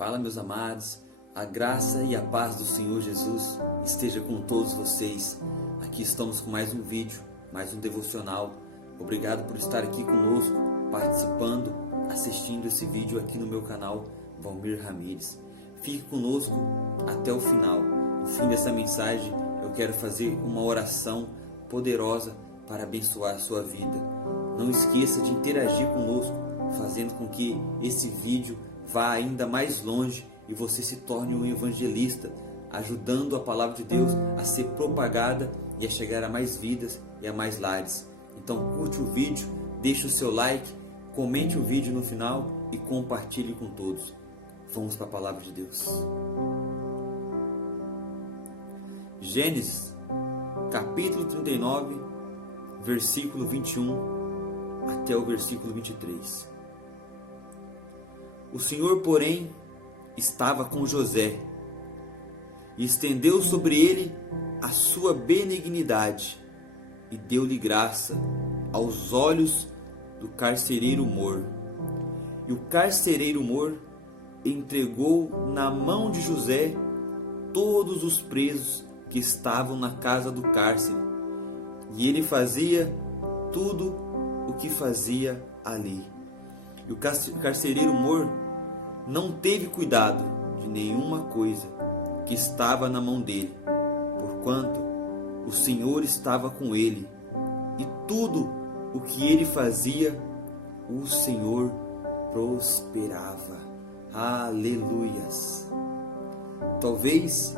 Fala, meus amados, a graça e a paz do Senhor Jesus esteja com todos vocês. Aqui estamos com mais um vídeo, mais um devocional. Obrigado por estar aqui conosco, participando, assistindo esse vídeo aqui no meu canal, Valmir Ramires. Fique conosco até o final. No fim dessa mensagem, eu quero fazer uma oração poderosa para abençoar a sua vida. Não esqueça de interagir conosco, fazendo com que esse vídeo vá ainda mais longe e você se torne um evangelista, ajudando a palavra de Deus a ser propagada e a chegar a mais vidas e a mais lares. Então curte o vídeo, deixe o seu like, comente o vídeo no final e compartilhe com todos. Vamos para a palavra de Deus. Gênesis, capítulo 39, versículo 21 até o versículo 23. O Senhor, porém, estava com José e estendeu sobre ele a sua benignidade e deu-lhe graça aos olhos do carcereiro Mor. E o carcereiro Mor entregou na mão de José todos os presos que estavam na casa do cárcere, e ele fazia tudo o que fazia ali. E o carcereiro Mor não teve cuidado de nenhuma coisa que estava na mão dele, porquanto o Senhor estava com ele, e tudo o que ele fazia, o Senhor prosperava. Aleluias! Talvez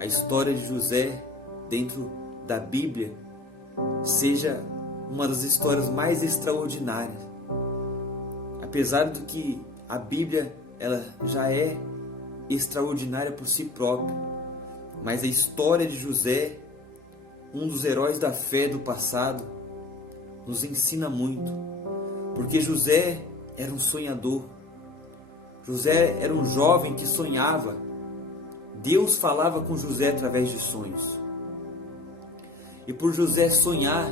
a história de José dentro da Bíblia seja uma das histórias mais extraordinárias. Apesar do que a Bíblia ela já é extraordinária por si própria, mas a história de José, um dos heróis da fé do passado, nos ensina muito, porque José era um sonhador. José era um jovem que sonhava. Deus falava com José através de sonhos. E por José sonhar,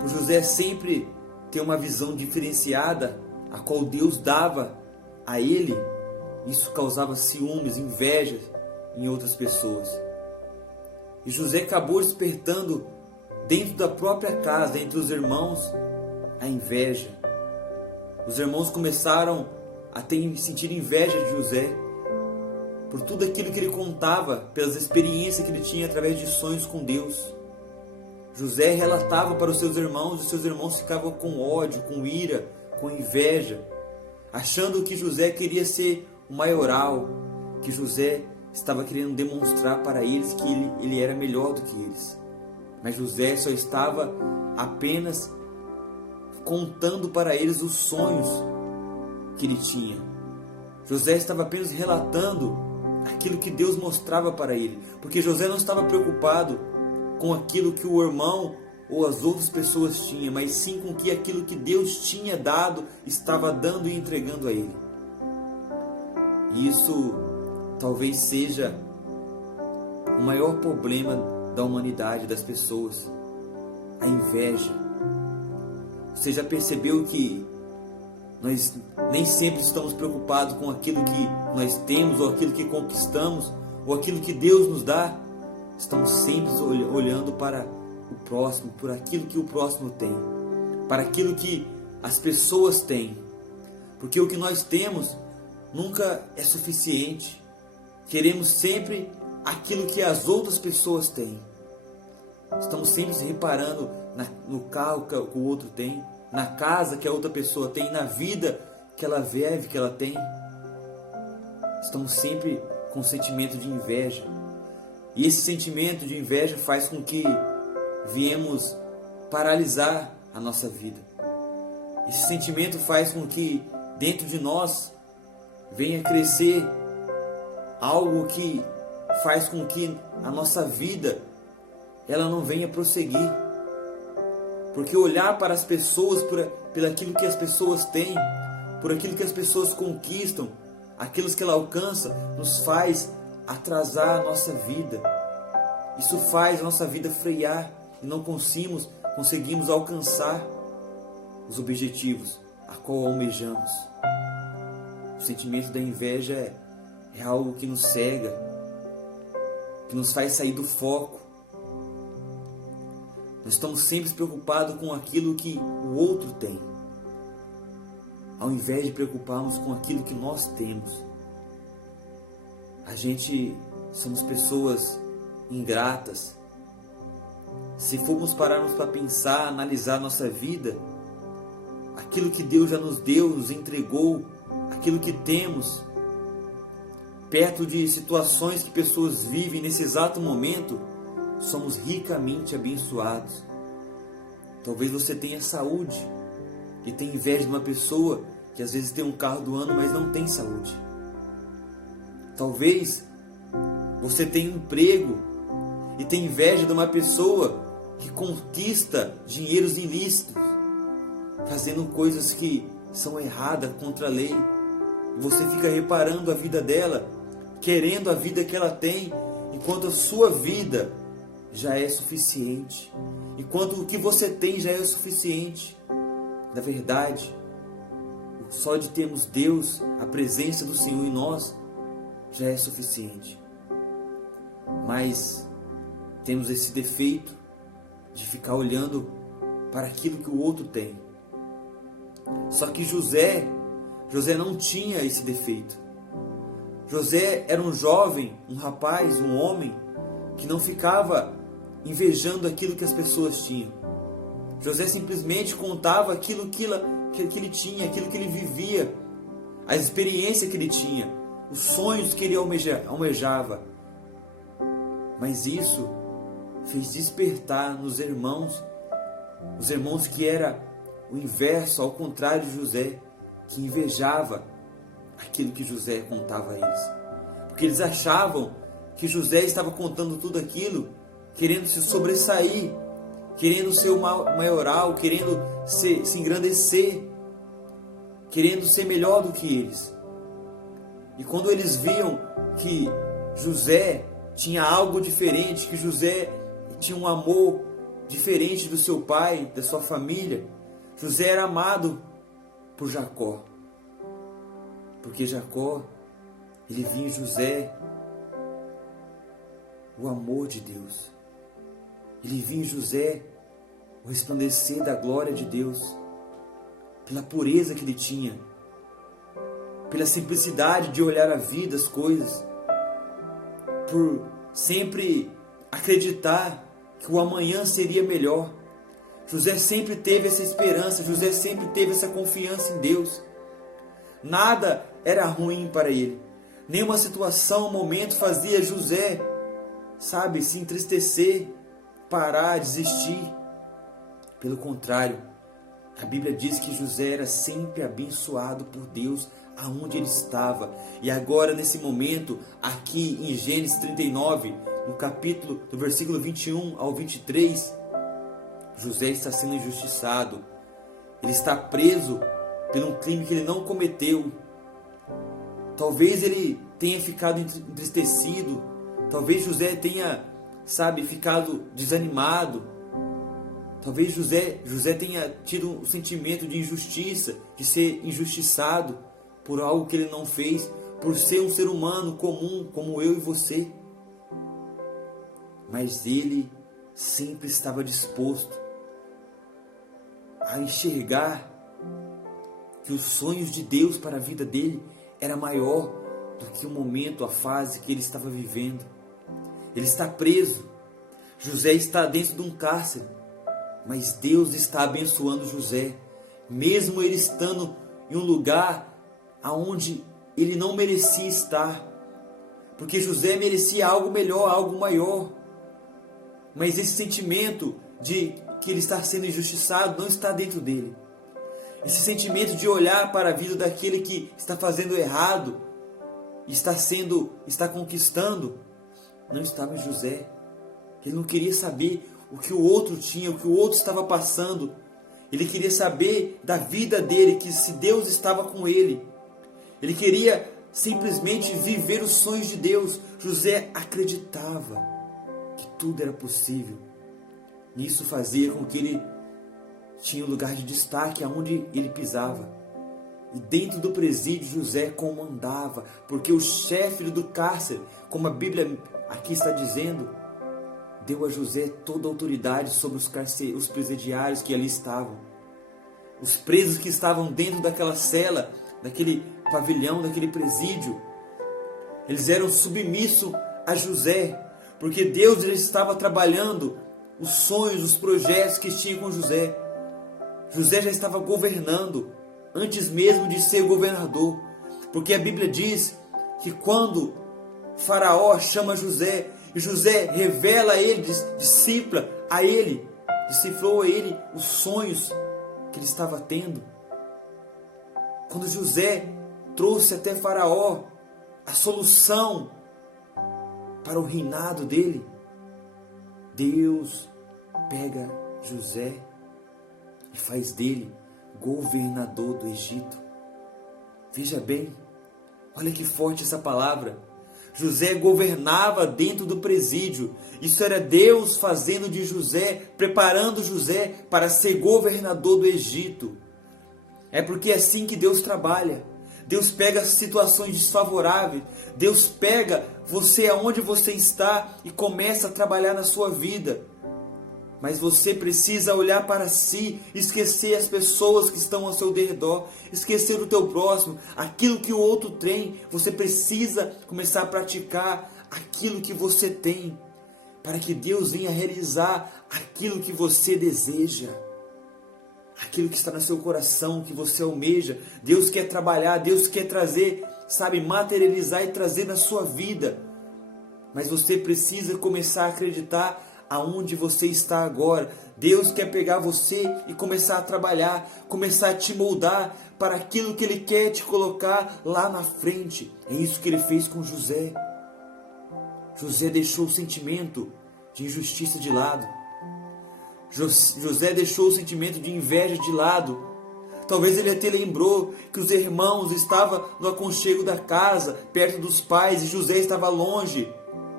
por José sempre ter uma visão diferenciada, a qual Deus dava a ele, isso causava ciúmes, inveja em outras pessoas. E José acabou despertando dentro da própria casa, entre os irmãos, a inveja. Os irmãos começaram a sentir inveja de José por tudo aquilo que ele contava, pelas experiências que ele tinha através de sonhos com Deus. José relatava para os seus irmãos ficavam com ódio, com ira, com inveja, achando que José queria ser o maioral, que José estava querendo demonstrar para eles que ele era melhor do que eles. Mas José só estava apenas contando para eles os sonhos que ele tinha. José estava apenas relatando aquilo que Deus mostrava para ele, porque José não estava preocupado com aquilo que o irmão ou as outras pessoas tinham, mas sim com que aquilo que Deus tinha dado, estava dando e entregando a ele. E isso talvez seja o maior problema da humanidade, das pessoas, a inveja. Você já percebeu que nós nem sempre estamos preocupados com aquilo que nós temos, ou aquilo que conquistamos, ou aquilo que Deus nos dá? Estamos sempre olhando para o próximo, por aquilo que o próximo tem, para aquilo que as pessoas têm, porque o que nós temos nunca é suficiente. Queremos sempre aquilo que as outras pessoas têm. Estamos sempre reparando no carro que o outro tem, na casa que a outra pessoa tem, na vida que ela vive, que ela tem. Estamos sempre com sentimento de inveja, e esse sentimento de inveja faz com que viemos paralisar a nossa vida. Esse sentimento faz com que dentro de nós venha crescer algo que faz com que a nossa vida ela não venha prosseguir. Porque olhar para as pessoas por aquilo que as pessoas têm, por aquilo que as pessoas conquistam, aquilo que ela alcança, nos faz atrasar a nossa vida. Isso faz a nossa vida frear e não conseguimos alcançar os objetivos a qual almejamos. O sentimento da inveja é algo que nos cega, que nos faz sair do foco. Nós estamos sempre preocupados com aquilo que o outro tem, ao invés de preocuparmos com aquilo que nós temos. A gente somos pessoas ingratas. Se formos pararmos para pensar, analisar nossa vida, aquilo que Deus já nos deu, nos entregou, aquilo que temos, perto de situações que pessoas vivem nesse exato momento, somos ricamente abençoados. Talvez você tenha saúde e tenha inveja de uma pessoa que às vezes tem um carro do ano, mas não tem saúde. Talvez você tenha um emprego e tenha inveja de uma pessoa que conquista dinheiros ilícitos, fazendo coisas que são erradas contra a lei. Você fica reparando a vida dela, querendo a vida que ela tem, enquanto a sua vida já é suficiente, enquanto o que você tem já é suficiente. Na verdade, só de termos Deus, a presença do Senhor em nós, já é suficiente. Mas temos esse defeito de ficar olhando para aquilo que o outro tem. Só que José não tinha esse defeito. José era um jovem, um rapaz, um homem que não ficava invejando aquilo que as pessoas tinham. José simplesmente contava aquilo que ele tinha, aquilo que ele vivia, a experiência que ele tinha, os sonhos que ele almejava. Mas isso fez despertar nos irmãos, os irmãos que era o inverso, ao contrário de José, que invejava aquilo que José contava a eles. Porque eles achavam que José estava contando tudo aquilo, querendo se sobressair, querendo ser o maioral, querendo se engrandecer, querendo ser melhor do que eles. E quando eles viam que José tinha algo diferente, que José tinha um amor diferente do seu pai, da sua família, José era amado por Jacó. Porque Jacó, ele via em José o amor de Deus. Ele via em José o resplandecer da glória de Deus, pela pureza que ele tinha, pela simplicidade de olhar a vida, as coisas, por sempre acreditar que o amanhã seria melhor. José sempre teve essa esperança, José sempre teve essa confiança em Deus. Nada era ruim para ele. Nenhuma situação, momento fazia José, se entristecer, parar, desistir. Pelo contrário, a Bíblia diz que José era sempre abençoado por Deus aonde ele estava. E agora, nesse momento, aqui em Gênesis 39, no capítulo do versículo 21 ao 23, José está sendo injustiçado. Ele está preso por um crime que ele não cometeu. Talvez ele tenha ficado entristecido. Talvez José tenha, ficado desanimado. Talvez José tenha tido um sentimento de injustiça, de ser injustiçado por algo que ele não fez, por ser um ser humano comum, como eu e você. Mas ele sempre estava disposto a enxergar que os sonhos de Deus para a vida dele era maior do que o momento, a fase que ele estava vivendo. Ele está preso. José está dentro de um cárcere. Mas Deus está abençoando José, mesmo ele estando em um lugar aonde ele não merecia estar. Porque José merecia algo melhor, algo maior. Mas esse sentimento de que ele está sendo injustiçado não está dentro dele. Esse sentimento de olhar para a vida daquele que está fazendo errado, está conquistando, não estava em José. Ele não queria saber o que o outro tinha, o que o outro estava passando. Ele queria saber da vida dele, que se Deus estava com ele. Ele queria simplesmente viver os sonhos de Deus. José acreditava que tudo era possível. E isso fazia com que ele tinha um lugar de destaque aonde ele pisava. E dentro do presídio José comandava, porque o chefe do cárcere, como a Bíblia aqui está dizendo, deu a José toda a autoridade sobre os presidiários que ali estavam. Os presos que estavam dentro daquela cela, daquele pavilhão, daquele presídio, eles eram submissos a José, porque Deus já estava trabalhando os sonhos, os projetos que tinha com José. José já estava governando, antes mesmo de ser governador, porque a Bíblia diz que quando Faraó chama José, e José revela a ele, decifrou a ele os sonhos que ele estava tendo. Quando José trouxe até Faraó a solução para o reinado dele, Deus pega José e faz dele governador do Egito. Veja bem, olha que forte essa palavra. José governava dentro do presídio. Isso era Deus fazendo de José, preparando José para ser governador do Egito. É porque é assim que Deus trabalha. Deus pega situações desfavoráveis. Deus pega você aonde você está e começa a trabalhar na sua vida. Mas você precisa olhar para si, esquecer as pessoas que estão ao seu redor, esquecer o teu próximo, aquilo que o outro tem. Você precisa começar a praticar aquilo que você tem, para que Deus venha realizar aquilo que você deseja, aquilo que está no seu coração, que você almeja. Deus quer trabalhar, Deus quer trazer, materializar e trazer na sua vida. Mas você precisa começar a acreditar aonde você está agora. Deus quer pegar você e começar a trabalhar, começar a te moldar para aquilo que Ele quer te colocar lá na frente. É isso que Ele fez com José. José deixou o sentimento de injustiça de lado. José deixou o sentimento de inveja de lado. Talvez ele até lembrou que os irmãos estavam no aconchego da casa, perto dos pais, e José estava longe,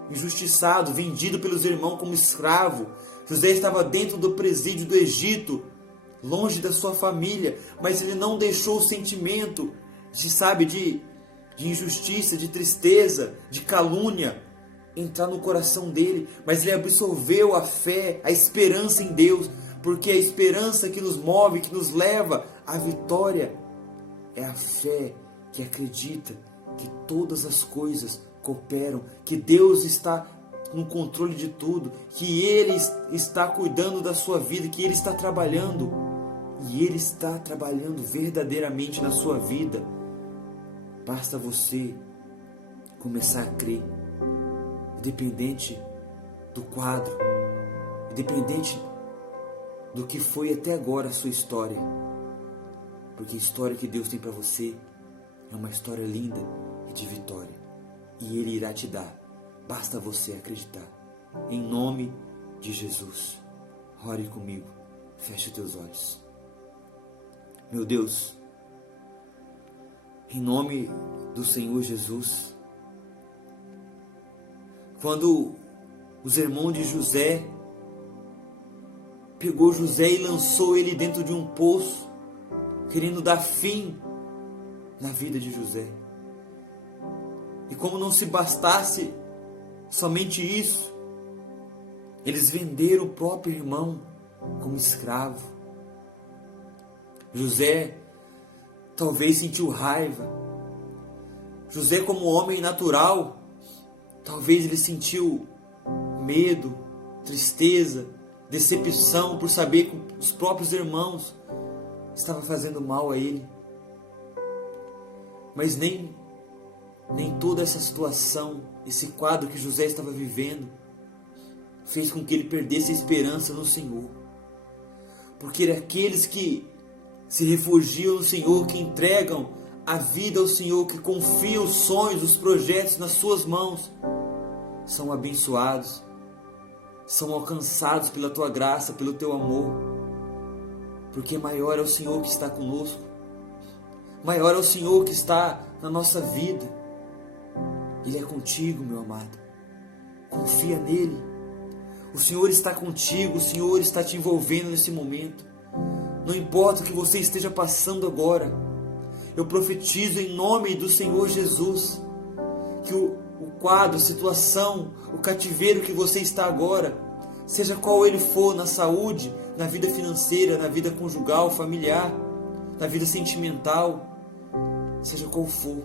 injustiçado, vendido pelos irmãos como escravo. José estava dentro do presídio do Egito, longe da sua família, mas ele não deixou o sentimento de injustiça, de tristeza, de calúnia entrar no coração dele, mas ele absorveu a fé, a esperança em Deus, porque a esperança que nos move, que nos leva à vitória, é a fé que acredita que todas as coisas cooperam, que Deus está no controle de tudo, que Ele está cuidando da sua vida, que Ele está trabalhando, e Ele está trabalhando verdadeiramente na sua vida. Basta você começar a crer, independente do quadro, independente do que foi até agora a sua história, porque a história que Deus tem para você é uma história linda e de vitória, e Ele irá te dar, basta você acreditar. Em nome de Jesus, ore comigo, feche teus olhos. Meu Deus, em nome do Senhor Jesus, quando os irmãos de José pegou José e lançou ele dentro de um poço, querendo dar fim na vida de José. E como não se bastasse somente isso, eles venderam o próprio irmão como escravo. José talvez sentiu raiva. José, como homem natural, talvez ele sentiu medo, tristeza, decepção por saber que os próprios irmãos estavam fazendo mal a ele. Mas nem toda essa situação, esse quadro que José estava vivendo, fez com que ele perdesse a esperança no Senhor. Porque aqueles que se refugiam no Senhor, que entregam a vida ao Senhor, que confiam os sonhos, os projetos nas suas mãos, são abençoados, são alcançados pela Tua graça, pelo Teu amor, porque maior é o Senhor que está conosco, maior é o Senhor que está na nossa vida. Ele é contigo, meu amado, confia nele. O Senhor está contigo, o Senhor está te envolvendo nesse momento. Não importa o que você esteja passando agora, eu profetizo em nome do Senhor Jesus que o quadro, a situação, o cativeiro que você está agora, seja qual ele for, na saúde, na vida financeira, na vida conjugal, familiar, na vida sentimental, seja qual for,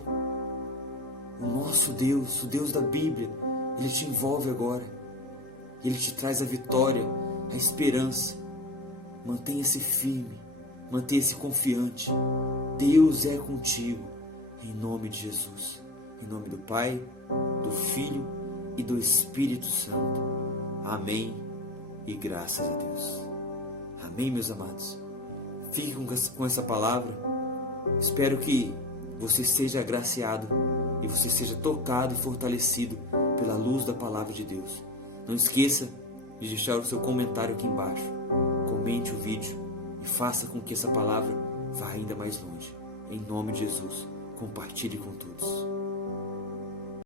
o nosso Deus, o Deus da Bíblia, Ele te envolve agora. Ele te traz a vitória, a esperança. Mantenha-se firme, mantenha-se confiante. Deus é contigo, em nome de Jesus. Em nome do Pai, do Filho e do Espírito Santo. Amém e graças a Deus. Amém, meus amados. Fique com essa palavra. Espero que você seja agraciado e você seja tocado e fortalecido pela luz da palavra de Deus. Não esqueça de deixar o seu comentário aqui embaixo. Comente o vídeo e faça com que essa palavra vá ainda mais longe. Em nome de Jesus, compartilhe com todos.